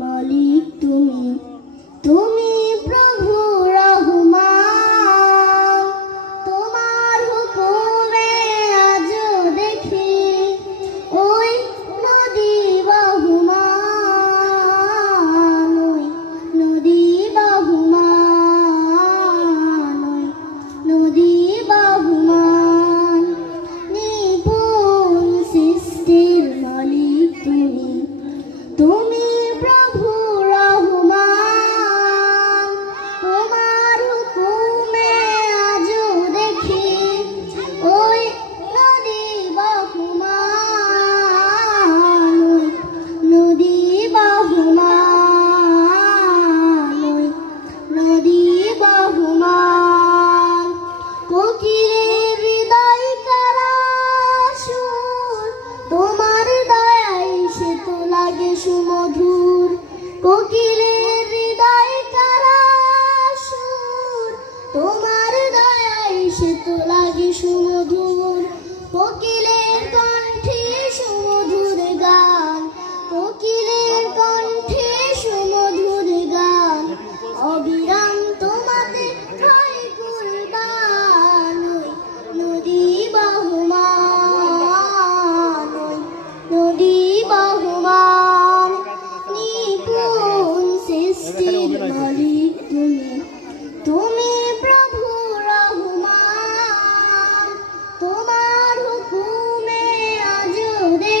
molly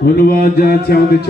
ধন্যবাদ জানাচ্ছি আমাদের